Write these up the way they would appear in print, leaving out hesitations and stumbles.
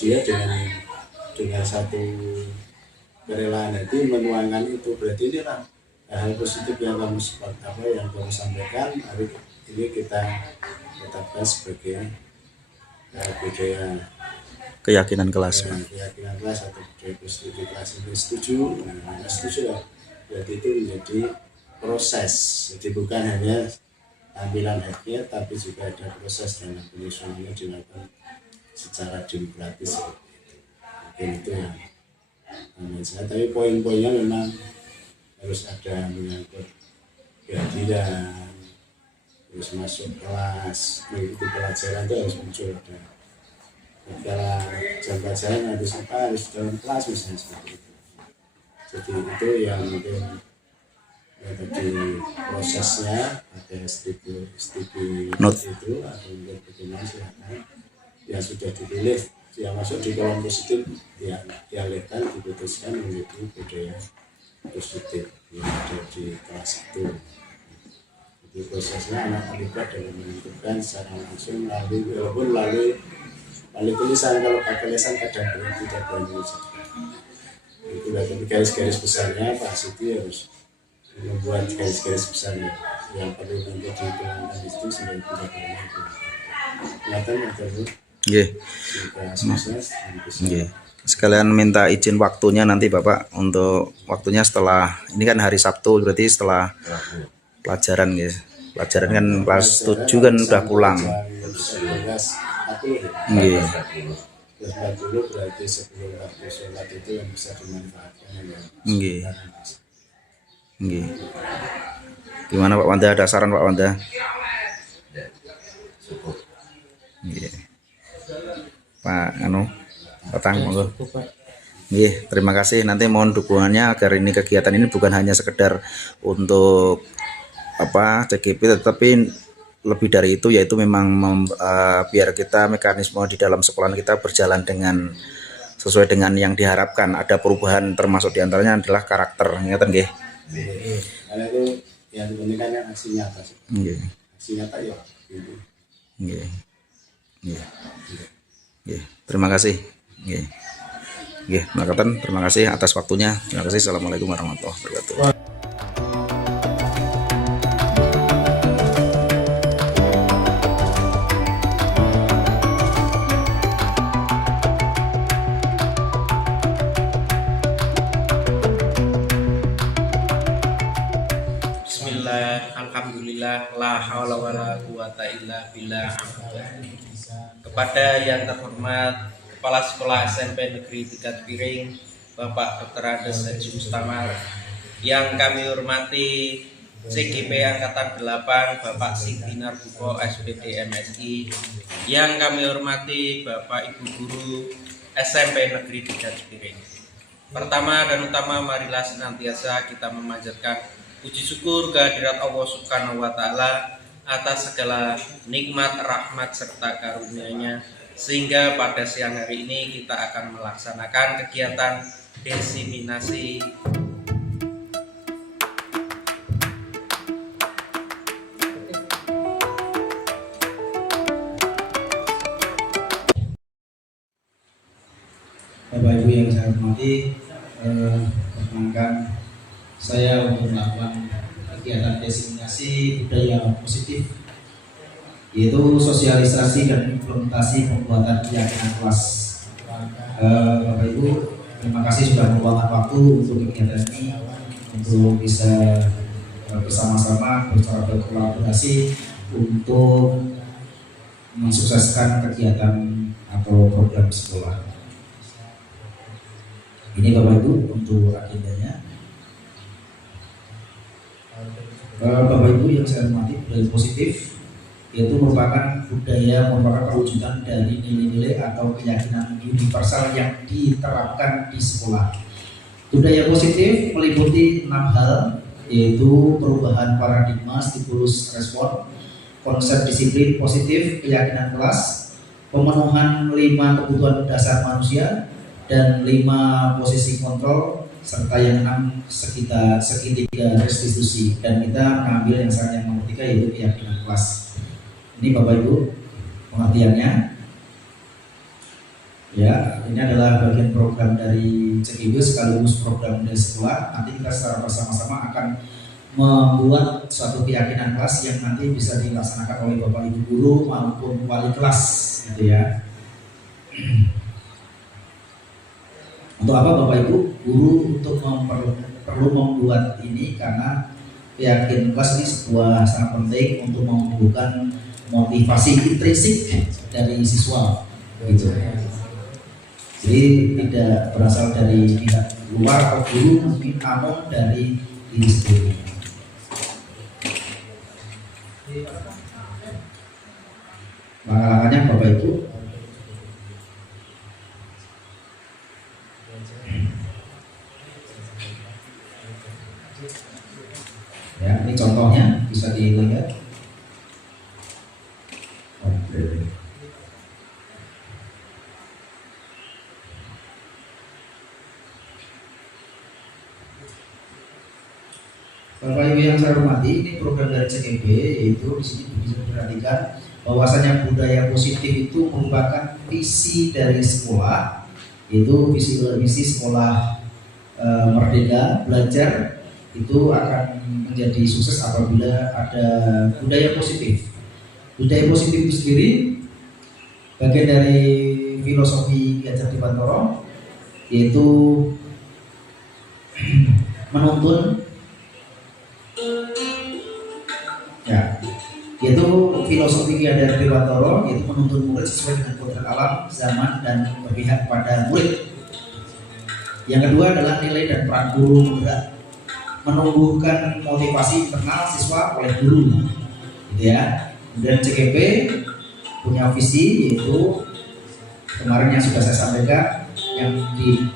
dia dengan satu kerelaan hati menuangkan itu. Berarti inilah hal positif yang kamu sampaikan hari ini kita tetapkan sebagai budaya keyakinan kelas. Keyakinan kelas atau budaya positif di kelas. Ini setuju? Nah, setuju lah. Berarti itu menjadi proses. Jadi bukan hanya tampilan akhir, tapi juga ada proses dan penyusunannya dilakukan secara demokratis. Mungkin itu yang saya. Tapi poin-poinnya memang harus ada menyangkut kehadiran, terus masuk kelas, mengikuti pelajaran itu harus muncul. Kalau jam pelajaran harus dalam kelas misalnya seperti itu. Jadi itu yang mungkin tadi prosesnya ada studi note itu atau bagaimana silakan yang sudah dipilih yang masuk di kolom positif yang dialihkan diputuskan menjadi budaya positif yang ada di kelas itu. Jadi prosesnya anak terlibat dalam menentukan secara langsung melalui tulisan. Kalau pakai lesan kadang-kadang tidak berani ucapkan. Itulah tapi garis-garis besarnya Pak Siti harus membuat garis-garis besarnya yang perlu nanti dituangkan itu sehingga tidak banyak. Kelihatan ada Bu? Iya. Sekalian minta izin waktunya nanti Bapak untuk waktunya setelah ini kan hari Sabtu berarti setelah pelajaran ya. Pelajaran kan kelas 7 kan udah pulang. Iya. Berarti sebelum waktu sholat itu yang bisa dimanfaatkan ya. Iya. Iya. Gimana Pak Wanda, ada saran Pak Wanda? Iya. Pak Patang monggo. Iya, terima kasih. Nanti mohon dukungannya agar ini kegiatan ini bukan hanya sekedar untuk CGP, tetapi lebih dari itu, yaitu memang biar kita mekanisme di dalam sekolah kita berjalan dengan sesuai dengan yang diharapkan. Ada perubahan, termasuk diantaranya adalah karakter. Ingatan nggih? Karena itu yang penting kan aksi nyata. Aksi nyata ya. Terima kasih. Terima kasih atas waktunya. Terima kasih. Assalamualaikum warahmatullahi wabarakatuh. Alhamdulillah, la haula wala quwata illa billah. Kepada yang terhormat Kepala Sekolah SMP Negeri 3 Piring, Bapak Dr. Ades Haji Mustamar, yang kami hormati CGP Angkatan 8 Bapak Sigdinar Buko SPD MSI, yang kami hormati Bapak Ibu Guru SMP Negeri 3 Piring. Pertama dan utama, marilah senantiasa kita memanjatkan puji syukur kehadirat Allah Subhanahu wa Ta'ala atas segala nikmat, rahmat serta karunia-Nya, sehingga pada siang hari ini kita akan melaksanakan kegiatan diseminasi Bapak Ibu yang saya hormati, perkenankan saya untuk melakukan kegiatan diseminasi budaya positif, yaitu sosialisasi dan implementasi pembuatan keyakinan kelas. Bapak Ibu, terima kasih sudah meluangkan waktu untuk kegiatan ini, untuk bisa bersama-sama berkolaborasi untuk mensukseskan kegiatan atau program sekolah. Ini Bapak Ibu untuk agendanya. Bapak Ibu yang saya hormati, budaya positif yaitu merupakan perwujudan dari nilai-nilai atau keyakinan universal yang diterapkan di sekolah. Budaya positif meliputi 6 hal, yaitu perubahan paradigma, stimulus respon, konsep disiplin positif, keyakinan kelas, pemenuhan 5 kebutuhan dasar manusia, dan 5 posisi kontrol, serta yang 6 segitiga restitusi. Dan kita mengambil yang sangat yang ketiga, yaitu keyakinan kelas. Ini Bapak Ibu pengertiannya. Ya, ini adalah bagian program dari CGB sekaligus program dari sekolah. Nanti kita secara bersama-sama akan membuat suatu keyakinan kelas yang nanti bisa dilaksanakan oleh Bapak Ibu guru maupun wali kelas, gitu ya. Untuk apa Bapak Ibu? Guru untuk perlu membuat ini karena keyakinan kelas ini sebuah sangat penting untuk menumbuhkan motivasi intrinsik dari siswa, gitu. Jadi tidak berasal dari pihak luar atau guru, mungkin namun dari diri sendiri. Langkah-langkahnya Bapak Ibu. Ya, ini contohnya bisa dilihat. Oke. Bapak Ibu yang saya hormati, ini program dari CGB, yaitu di sini bisa diperhatikan bahwasanya budaya positif itu merupakan visi dari sekolah, yaitu visi sekolah merdeka belajar itu akan menjadi sukses apabila ada budaya positif. Budaya positif itu sendiri bagian dari filosofi Ki Hajar Dewantara, yaitu menuntun, ya, yaitu filosofi Ki Hajar Dewantara, yaitu menuntun murid sesuai dengan kodrat alam, zaman, dan berpihak pada murid. Yang kedua adalah nilai dan peran guru penggerak, menumbuhkan motivasi internal siswa oleh guru, gitu ya. Kemudian CGP punya visi, yaitu kemarin yang sudah saya sampaikan, yang di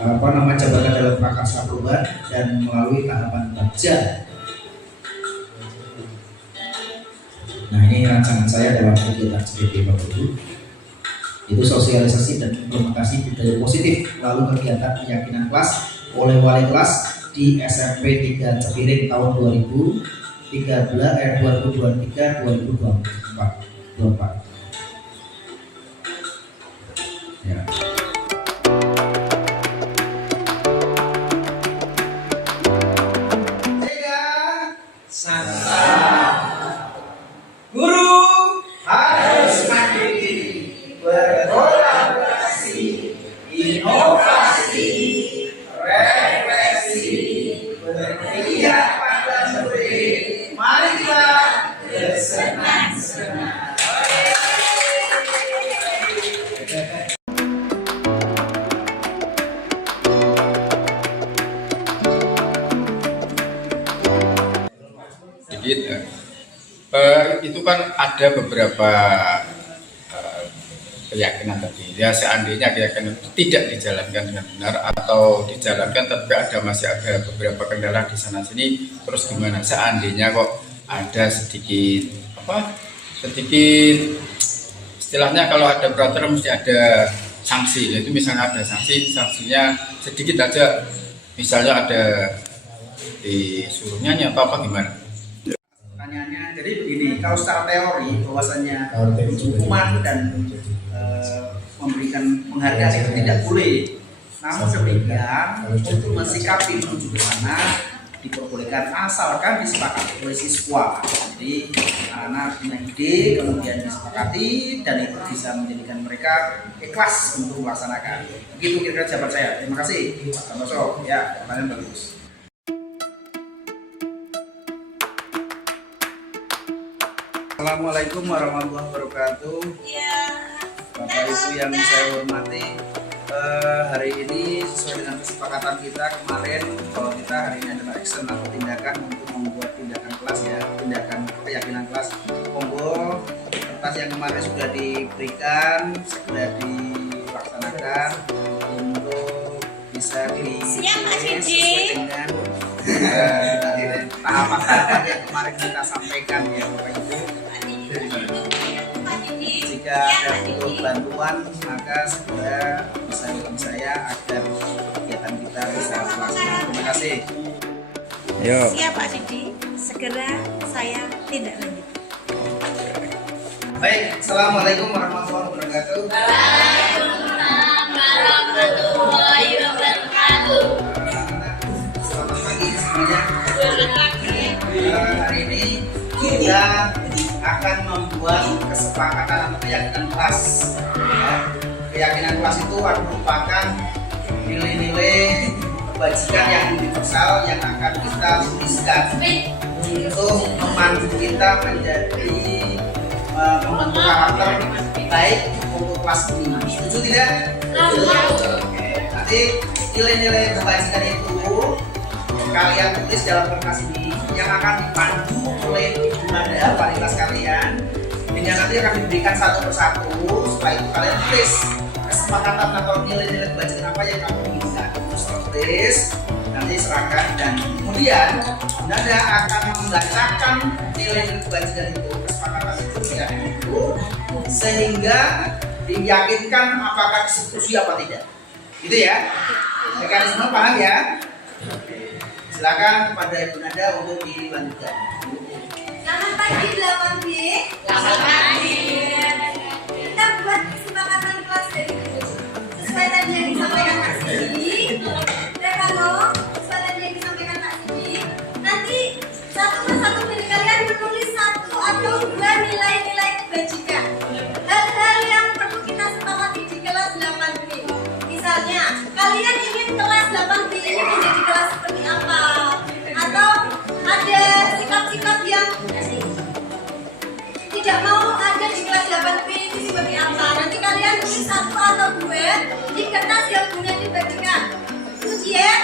jabarkan dalam prakarsa perubahan dan melalui tahapan bagja. Nah, ini rancangan saya dalam kegiatan CGP Bapak Ibu, itu sosialisasi dan implementasi budaya positif, lalu kegiatan keyakinan kelas oleh wali kelas di SMP 3 Cepiring tahun 2023-2024. Ya. Guru harus mandiri, berkolaborasi, inovasi, refleksi, berpihak pada murid. Mari kita bersenang-senang. Sedikit, itu kan ada beberapa keyakinan tadi ya, seandainya keyakinan itu tidak dijalankan dengan benar atau dijalankan tapi masih ada beberapa kendala di sana sini, terus gimana seandainya kok ada sedikit istilahnya kalau ada peraturan mesti ada sanksi, yaitu misalnya ada sanksinya sedikit aja, misalnya ada disuruh nyanyi atau apa gimana. Pertanyaannya, jadi begini, kalau secara teori bahwasannya hukuman dan memberikan penghargaan itu tidak boleh. Namun demikian, untuk mensikapi menuju ke sana diperbolehkan asalkan disepakati oleh siswa. Jadi anak-anak punya ide, kemudian disepakati dan itu bisa menjadikan mereka ikhlas untuk melaksanakan. Begitu kira-kira jawaban saya. Terima kasih Pak Santoso. Ya, pertanyaan bagus. Assalamualaikum warahmatullahi wabarakatuh. Bapak Ibu yang saya hormati, hari ini sesuai dengan kesepakatan kita kemarin, kalau kita hari ini adalah action atau tindakan untuk membuat tindakan kelas ya, tindakan keyakinan kelas. Monggo kertas yang kemarin sudah diberikan segera dilaksanakan untuk bisa ditulis sesuai dengan tahapan yang kemarin kita sampaikan ya Bapak Ibu. Jika ada butuh bantuan maka segera bisa hubungi saya agar kegiatan kita bisa berlangsung. Terima kasih. Siap Pak Sidi, segera saya tindak lanjut. Baik, assalamualaikum warahmatullahi wabarakatuh. kita akan membuat kesepakatan atau keyakinan kelas. Ya. Keyakinan kelas itu merupakan nilai-nilai kebajikan yang universal yang akan kita tuliskan untuk memandu kita menjadi membentuk karakter baik untuk kelas ini. Setuju tidak? Oke. Nanti nilai-nilai kebajikan itu kalian tulis dalam kertas ini yang akan dipandu oleh Ibu Nada wali kelas kalian, dengan nanti akan diberikan satu persatu. Setelah itu kalian tulis kesepakatan atau nilai-nilai kebajikan apa yang kamu inginkan, terus tulis, nanti serahkan, dan kemudian Nada akan membacakan nilai-nilai kebajikan itu, kesepakatan itu sehingga diyakinkan apakah setuju apa tidak. Gitu ya, mekanisme paham ya? Silakan kepada Ibu Nada untuk dilanjutkan. Selamat pagi 8B. Selamat pagi. Kita buat kesepakatan kelas dari sesuai tadi yang disampaikan Kak Sidi. Rekano, sesuai tadi yang disampaikan Kak Sidi. Nanti satu persatu dari kalian menulis satu atau dua nilai-nilai kebajikan. Hal-hal yang perlu kita sepakati di kelas 8B. Misalnya, kalian ingin kelas 8B ini menjadi kelas seperti apa? Atau ada sikap-sikap yang tidak mau ada di kelas 8B itu seperti apa? Nanti kalian tulis satu atau dua di kertas yang punya dibagikan. Setuju ya?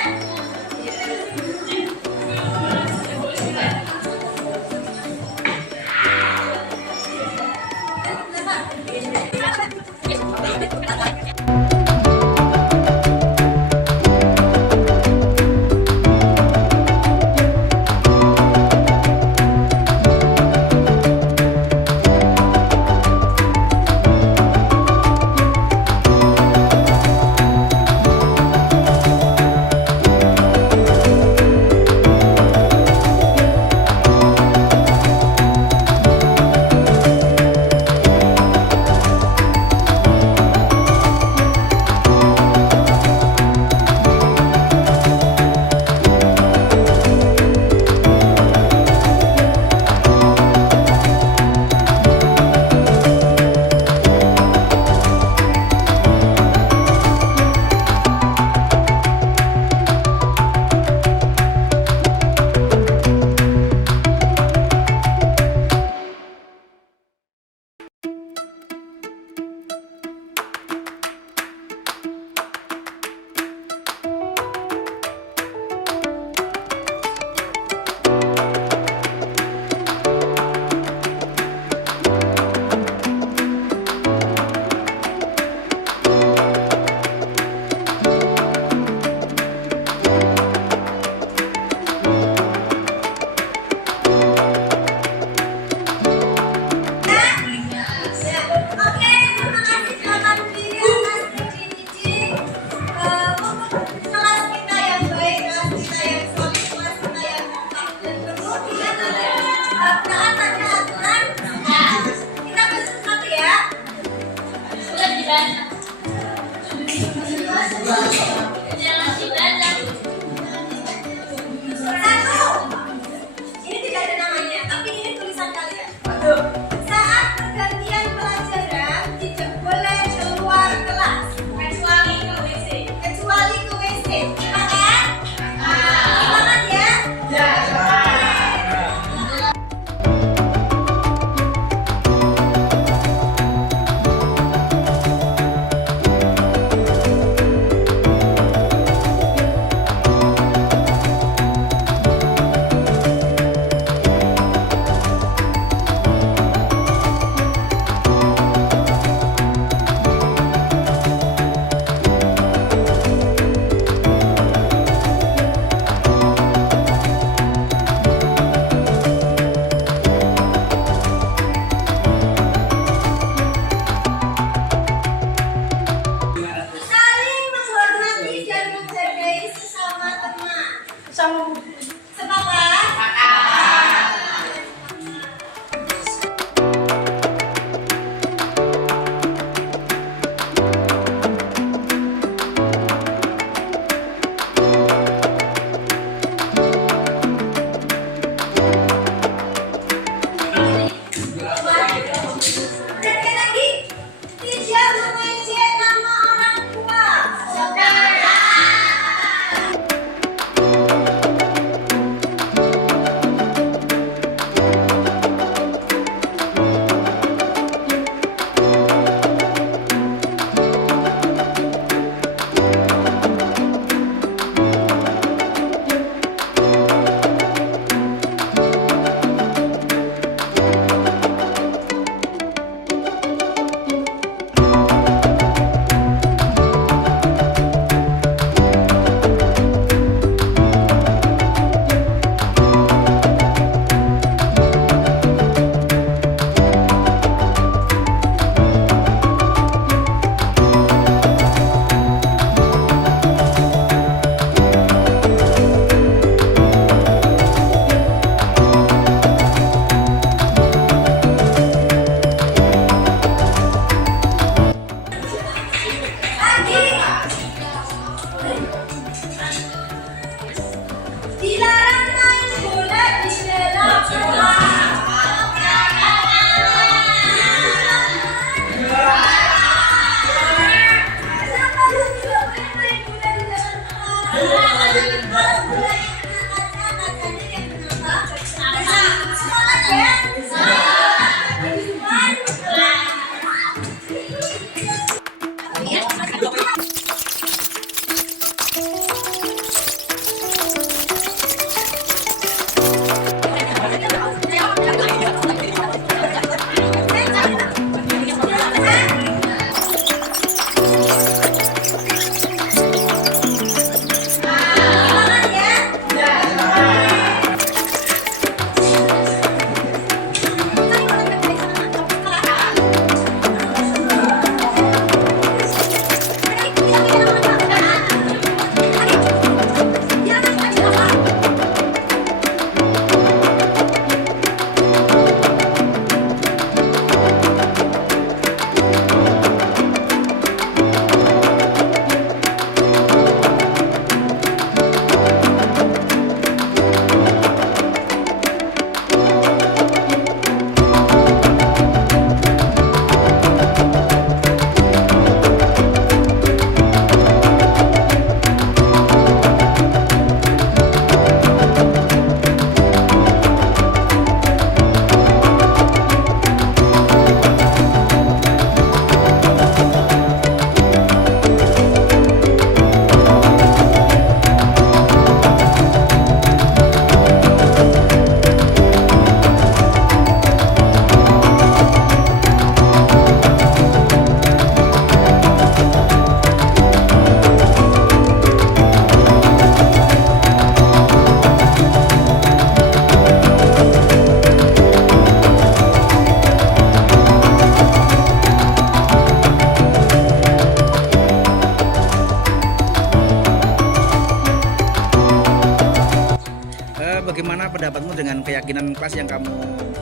pendapatmu dengan keyakinan kelas yang kamu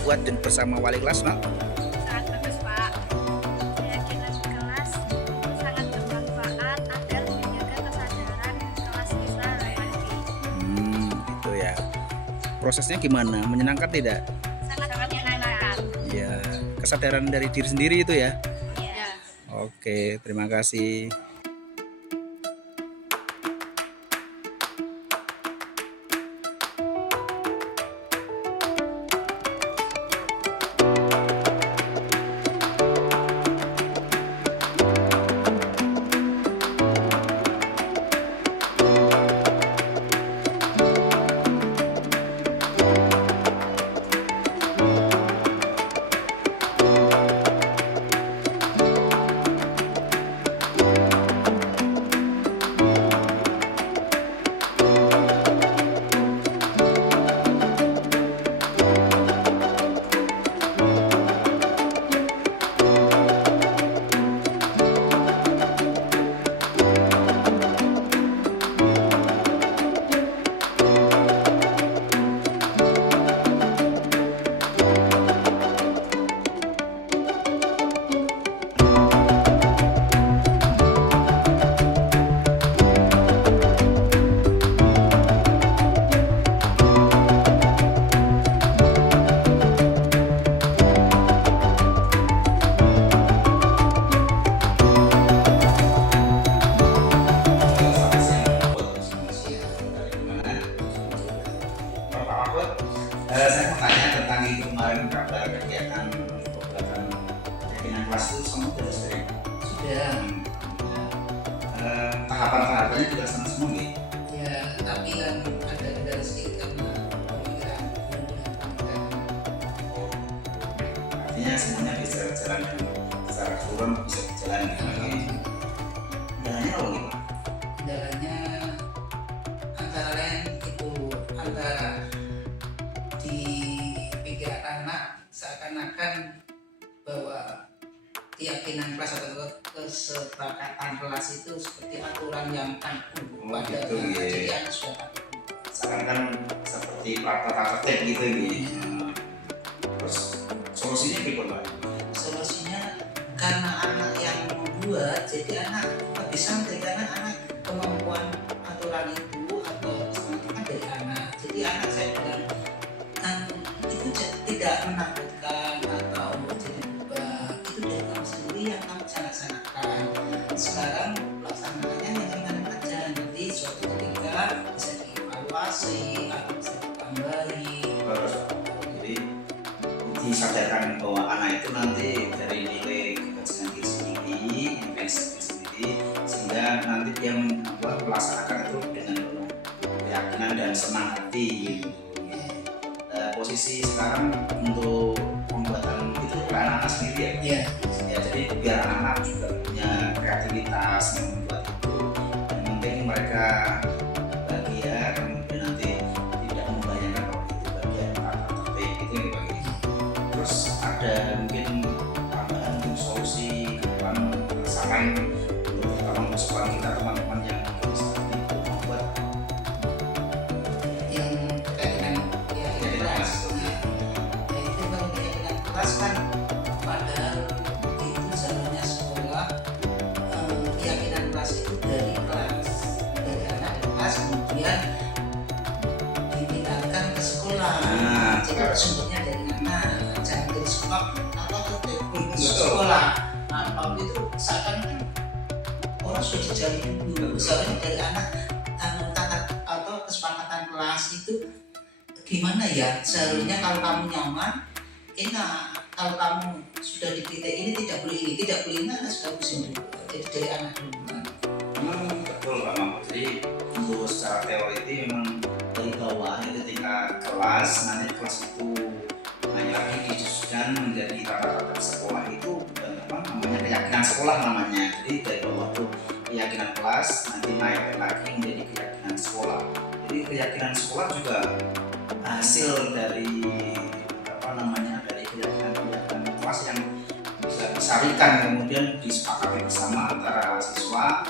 buat bersama wali kelas, Nak? Sangat bagus, Pak. Keyakinan kelas sangat bermanfaat agar menjaga kesadaran kelas kita nanti. Itu ya. Prosesnya gimana? Menyenangkan tidak? Sangat menyenangkan. Ya, kesadaran dari diri sendiri itu ya. Iya. Oke, terima kasih. Saya mau tanya tentang itu kemarin kabar kegiatan pembuatan keyakinan kelas itu semua sudah sering. Sudah. Tahapan-tahapannya juga sama semua gitu. Ya, tapi kan ada kendala sedikit karena pemikiran belum. Artinya semuanya bisa jalan secara keseluruhan bisa dijalankan. Kendalanya apa gitu? Kendalanya antara lain itu antara di pikiran anak seakan-akan bahwa keyakinan kelas atau kesepakatan kelas itu seperti aturan yang kaku pada gitu, ya. jadi anak sudah takut. Sekarang kan seperti tata tertib gitu gitu. Terus solusinya bagaimana? Solusinya karena anak yang membuat, jadi anak lebih santai karena anak kemampuan aturan itu atau itu kan dari anak. Jadi anak saya bilang itu tidak menakutkan atau jadi berubah, itu dari kamu sendiri yang kamu laksanakan. Sekarang pelaksanaannya yang ringan aja, nanti suatu ketika bisa dievaluasi atau bisa ditambahi. Jadi disadarkan bahwa anak itu nanti dari nilai kebajikan diri sendiri, investasi sendiri, sehingga nanti dia melaksanakan itu dengan penuh keyakinan dan senang hati. Posisi sekarang untuk pembuatan itu anak-anak sendiri ya. Iya. Ya, jadi biar anak-anak juga punya kreativitas membuat itu. Yang penting mereka bahagia, kemudian nanti tidak membayangkan kalau itu bagian tata tertib itu yang dibagi. Terus ada mungkin tambahan untuk solusi ke depan saran untuk terutama untuk sekolah kita teman-teman yang seperti itu membuat Yang terkait dengan keyakinan kelas. Nah, itu kalau keyakinan kelas kan padahal itu seharusnya sekolah keyakinan kelas itu dari kelas, dari anak ke kelas kemudian dipindahkan ke sekolah. Jadi sumbernya dari anak, jangan dari sekolah atau dari sekolah. Nah, waktu itu seakan-akan orang sudah dijali dulu. Misalnya dari anak tata atau kesepakatan kelas itu gimana ya? Seharusnya kalau kamu nyaman, enak. Kalau kamu sudah di titik ini tidak boleh ini, tidak boleh ini, anak sudah pusing dulu. Jadi dari anak dulu. memang betul Pak Mahmud. Jadi untuk secara teori memang dari bawah ketika kelas nanti kelas itu hanya lagi didiskusikan menjadi tata sekolah itu dan apa namanya keyakinan sekolah namanya. Jadi dari bawah tuh keyakinan kelas nanti naik lagi menjadi keyakinan sekolah. Jadi keyakinan sekolah juga hasil dari apa namanya dari keyakinan kelas yang bisa disarikan kemudian disepakati bersama antara siswa,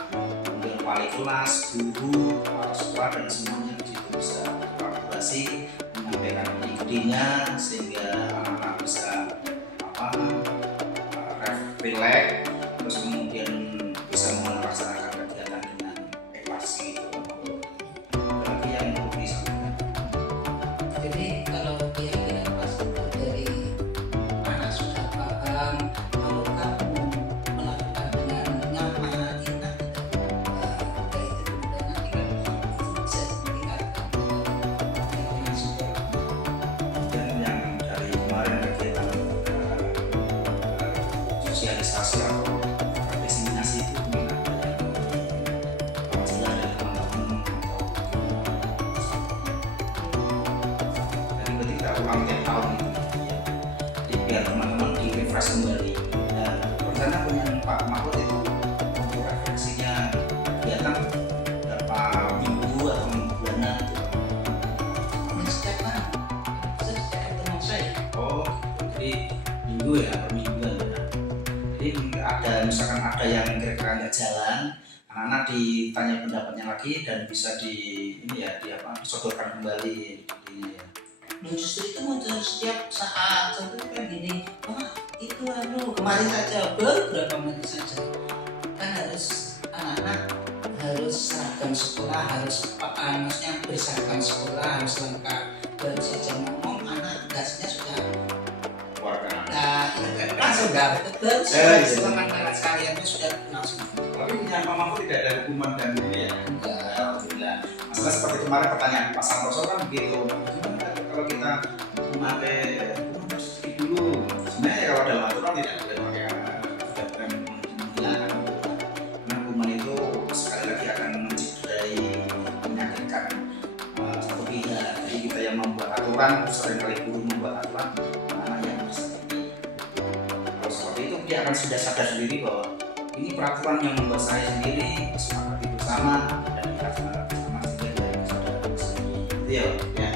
kemudian wali kelas, guru, kepala sekolah dan semuanya bisa kolaborasi sampaikan idenya sehingga anak-anak bisa relax, terus kemudian bisa melaksanakan kegiatan dengan ikhlas gitu. Lagi yang perlu disampaikan. Jadi kalau kira-kira pas dari anak sudah paham, kalau kamu melakukan dengan nyaman, enak, kayak itu dan nanti kan bisa ditingkatkan dengan support. Dan yang dari kemarin kegiatan sosialisasi atau diseminasi itu mungkin ada yang perwakilan dari teman-teman dari ketika ulang tiap tahun itu ya. Jadi biar teman-teman di refresh kembali. Nah, rencana punya Pak Mahfud itu untuk refleksinya kegiatan berapa minggu atau bulanan itu. Setiap hari, setiap ketemu saya. Oh, jadi minggu ya, per mingguan ya. Jadi ada misalkan ada yang kira-kira nggak jalan, anak-anak ditanya pendapatnya lagi dan bisa di ini ya, disodorkan kembali intinya ya. Dan justru itu muncul setiap saat. Contohnya kayak gini, wah itu kemarin saja baru berapa menit saja. Kan harus anak-anak harus seragam sekolah, harus maksudnya berseragam sekolah harus lengkap. Baru saja ngomong anak gasnya sudah. Warga. Nah, itu kan langsung dapat baru iya. setelah anak sekalian itu sudah langsung. Tapi punya Pak Mahfud tidak ada hukuman dan ini ya. Alhamdulillah. Masalah seperti kemarin pertanyaan Pak Santoso kan begitu. Gimana kalau kita memakai hukuman harus dulu? Sebenarnya kalau dalam aturan tidak boleh pakai tidak boleh menghilangkan hukuman. Karena hukuman itu sekali lagi akan mencederai, menyakitkan satu pihak. Jadi kita yang membuat aturan seringkali guru membuat aturan anak yang bersakiti. Kalau seperti itu dia akan sudah sadar sendiri bahwa ini peraturan yang membuat saya sendiri, sepakati bersama dan kita semangat bersama sehingga dia sadar sendiri. Itu ya.